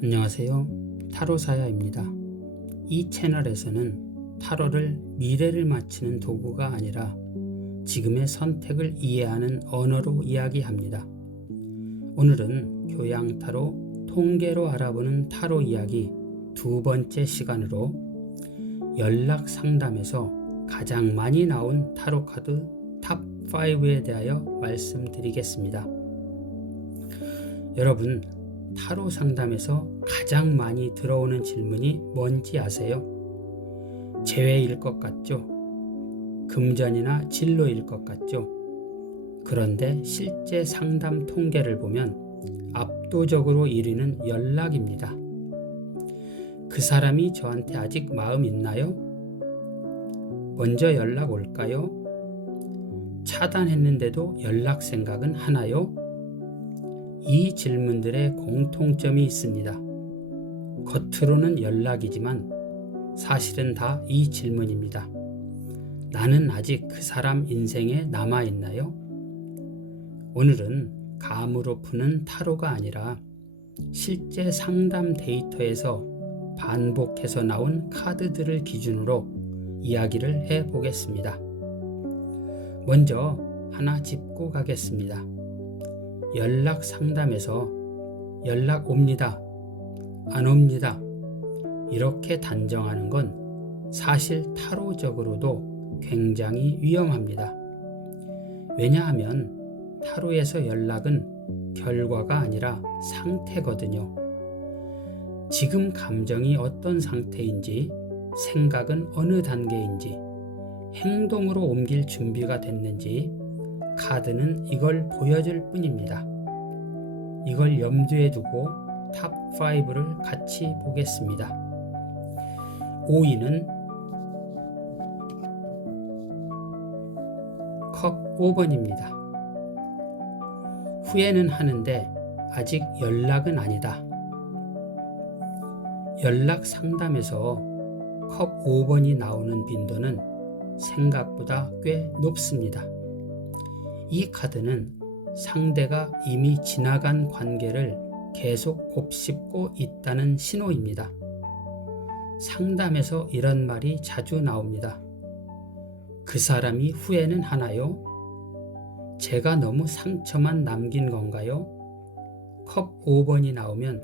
안녕하세요. 타로사야입니다. 이 채널에서는 타로를 미래를 맞히는 도구가 아니라 지금의 선택을 이해하는 언어로 이야기합니다. 오늘은 교양 타로, 통계로 알아보는 타로 이야기 두 번째 시간으로 연락 상담에서 가장 많이 나온 타로 카드 탑 5에 대하여 말씀드리겠습니다. 여러분, 타로 상담에서 가장 많이 들어오는 질문이 뭔지 아세요? 재회일 것 같죠? 금전이나 진로일 것 같죠? 그런데 실제 상담 통계를 보면 압도적으로 1위는 연락입니다. 그 사람이 저한테 아직 마음 있나요? 먼저 연락 올까요? 차단했는데도 연락 생각은 하나요? 이 질문들의 공통점이 있습니다. 겉으로는 연락이지만 사실은 다 이 질문입니다. 나는 아직 그 사람 인생에 남아있나요? 오늘은 감으로 푸는 타로가 아니라 실제 상담 데이터에서 반복해서 나온 카드들을 기준으로 이야기를 해보겠습니다. 먼저 하나 짚고 가겠습니다. 연락 상담에서 연락 옵니다, 안 옵니다 이렇게 단정하는 건 사실 타로적으로도 굉장히 위험합니다. 왜냐하면 타로에서 연락은 결과가 아니라 상태거든요. 지금 감정이 어떤 상태인지, 생각은 어느 단계인지, 행동으로 옮길 준비가 됐는지 카드는 이걸 보여줄 뿐입니다. 이걸 염두에 두고 탑 5를 같이 보겠습니다. 5위는 컵 5번입니다. 후회는 하는데 아직 연락은 아니다. 연락 상담에서 컵 5번이 나오는 빈도는 생각보다 꽤 높습니다. 이 카드는 상대가 이미 지나간 관계를 계속 곱씹고 있다는 신호입니다. 상담에서 이런 말이 자주 나옵니다. 그 사람이 후회는 하나요? 제가 너무 상처만 남긴 건가요? 컵 5번이 나오면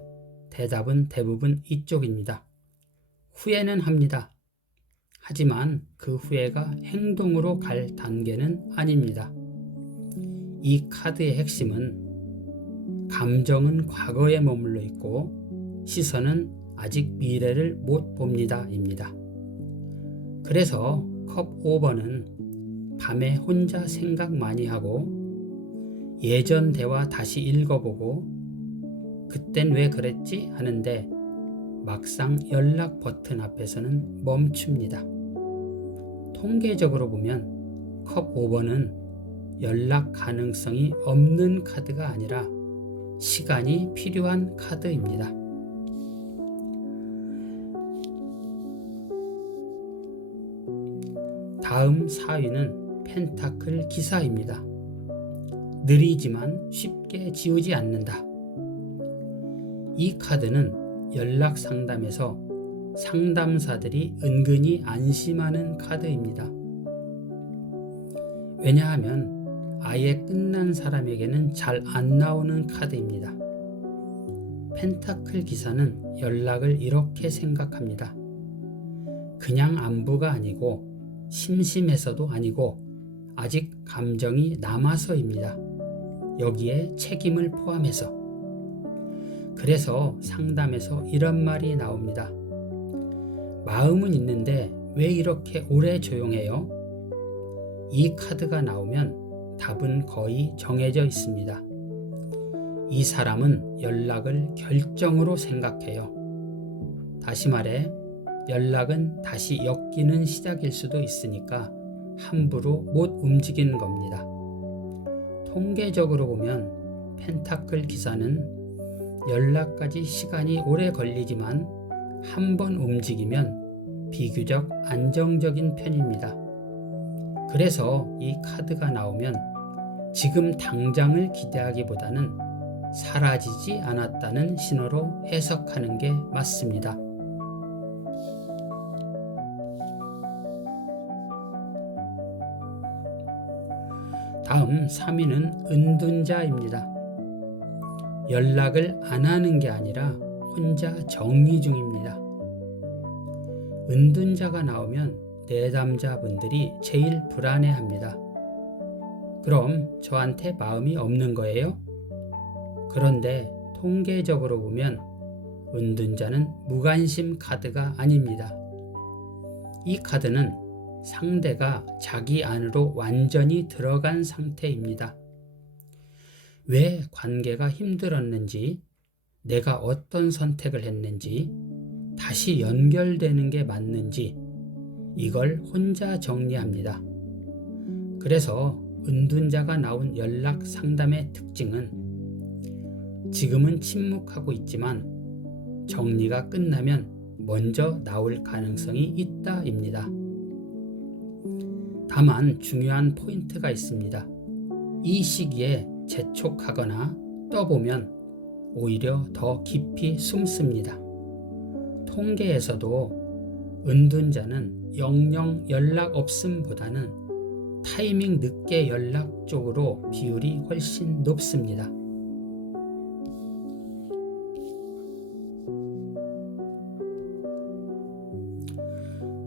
대답은 대부분 이쪽입니다. 후회는 합니다. 하지만 그 후회가 행동으로 갈 단계는 아닙니다. 이 카드의 핵심은 감정은 과거에 머물러 있고 시선은 아직 미래를 못 봅니다 입니다. 그래서 컵 5번은 밤에 혼자 생각 많이 하고 예전 대화 다시 읽어보고 그땐 왜 그랬지 하는데 막상 연락 버튼 앞에서는 멈춥니다. 통계적으로 보면 컵 5번은 연락 가능성이 없는 카드가 아니라 시간이 필요한 카드입니다. 다음 4위는 펜타클 기사입니다. 느리지만 쉽게 지우지 않는다. 이 카드는 연락 상담에서 상담사들이 은근히 안심하는 카드입니다. 왜냐하면 아예 끝난 사람에게는 잘 안 나오는 카드입니다. 펜타클 기사는 연락을 이렇게 생각합니다. 그냥 안부가 아니고 심심해서도 아니고 아직 감정이 남아서입니다. 여기에 책임을 포함해서. 그래서 상담에서 이런 말이 나옵니다. 마음은 있는데 왜 이렇게 오래 조용해요? 이 카드가 나오면 답은 거의 정해져 있습니다. 이 사람은 연락을 결정으로 생각해요. 다시 말해, 연락은 다시 엮이는 시작일 수도 있으니까 함부로 못 움직이는 겁니다. 통계적으로 보면 펜타클 기사는 연락까지 시간이 오래 걸리지만 한번 움직이면 비교적 안정적인 편입니다. 그래서 이 카드가 나오면 지금 당장을 기대하기보다는 사라지지 않았다는 신호로 해석하는 게 맞습니다. 다음 3위는 은둔자입니다. 연락을 안 하는 게 아니라 혼자 정리 중입니다. 은둔자가 나오면 내담자분들이 제일 불안해합니다. 그럼 저한테 마음이 없는 거예요? 그런데 통계적으로 보면 은둔자는 무관심 카드가 아닙니다. 이 카드는 상대가 자기 안으로 완전히 들어간 상태입니다. 왜 관계가 힘들었는지, 내가 어떤 선택을 했는지, 다시 연결되는 게 맞는지 이걸 혼자 정리합니다. 그래서 은둔자가 나온 연락 상담의 특징은 지금은 침묵하고 있지만 정리가 끝나면 먼저 나올 가능성이 있다입니다. 다만 중요한 포인트가 있습니다. 이 시기에 재촉하거나 떠보면 오히려 더 깊이 숨습니다. 통계에서도 은둔자는 영영 연락 없음보다는 타이밍 늦게 연락 쪽으로 비율이 훨씬 높습니다.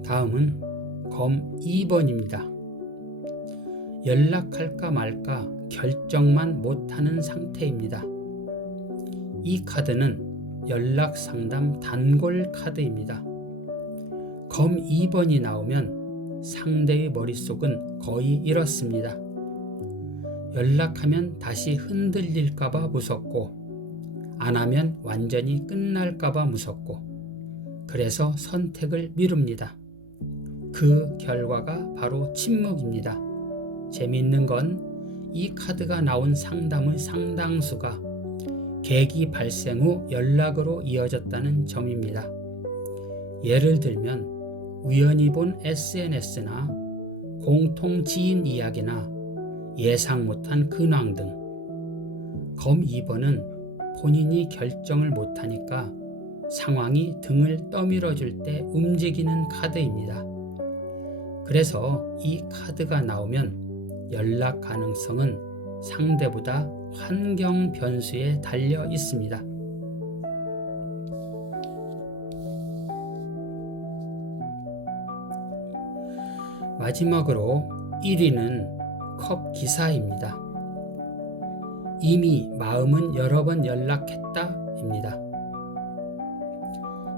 다음은 검 2번입니다. 연락할까 말까 결정만 못하는 상태입니다. 이 카드는 연락 상담 단골 카드입니다. 검 2번이 나오면 상대의 머릿속은 거의 이렇습니다. 연락하면 다시 흔들릴까봐 무섭고, 안 하면 완전히 끝날까봐 무섭고, 그래서 선택을 미룹니다. 그 결과가 바로 침묵입니다. 재미있는 건 이 카드가 나온 상담의 상당수가 계기 발생 후 연락으로 이어졌다는 점입니다. 예를 들면 우연히 본 SNS나 공통 지인 이야기나 예상 못한 근황 등. 검 2번은 본인이 결정을 못하니까 상황이 등을 떠밀어 줄 때 움직이는 카드입니다. 그래서 이 카드가 나오면 연락 가능성은 상대보다 환경 변수에 달려 있습니다. 마지막으로 1위는 컵 기사입니다. 이미 마음은 여러 번 연락했다입니다.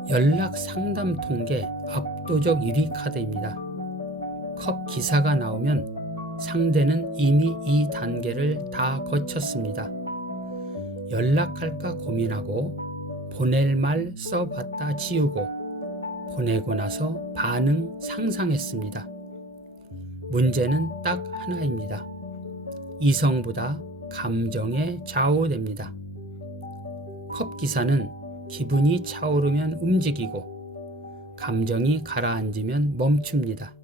연락 상담 통계 압도적 1위 카드입니다. 컵 기사가 나오면 상대는 이미 이 단계를 다 거쳤습니다. 연락할까 고민하고 보낼 말 써봤다 지우고 보내고 나서 반응 상상했습니다. 문제는 딱 하나입니다. 이성보다 감정에 좌우됩니다. 컵 기사는 기분이 차오르면 움직이고 감정이 가라앉으면 멈춥니다.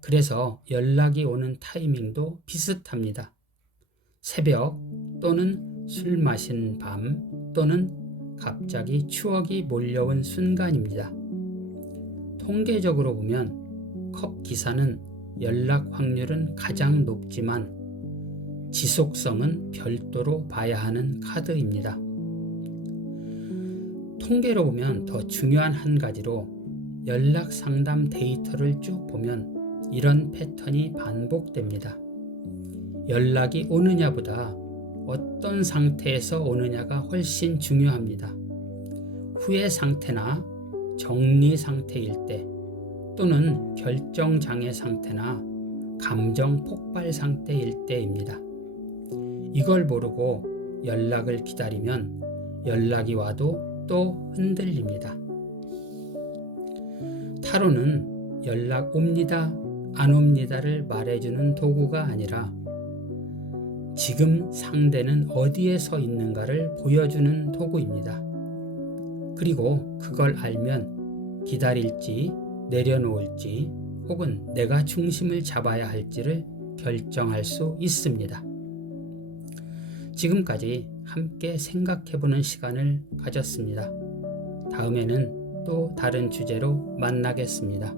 그래서 연락이 오는 타이밍도 비슷합니다. 새벽 또는 술 마신 밤 또는 갑자기 추억이 몰려온 순간입니다. 통계적으로 보면 컵 기사는 연락 확률은 가장 높지만 지속성은 별도로 봐야 하는 카드입니다. 통계로 보면 더 중요한 한 가지로 연락 상담 데이터를 쭉 보면 이런 패턴이 반복됩니다. 연락이 오느냐보다 어떤 상태에서 오느냐가 훨씬 중요합니다. 후회 상태나 정리 상태일 때 또는 결정장애 상태나 감정 폭발 상태일 때입니다. 이걸 모르고 연락을 기다리면 연락이 와도 또 흔들립니다. 타로는 연락 옵니다, 안 옵니다를 말해주는 도구가 아니라 지금 상대는 어디에 서 있는가를 보여주는 도구입니다. 그리고 그걸 알면 기다릴지 내려놓을지 혹은 내가 중심을 잡아야 할지를 결정할 수 있습니다. 지금까지 함께 생각해보는 시간을 가졌습니다. 다음에는 또 다른 주제로 만나겠습니다.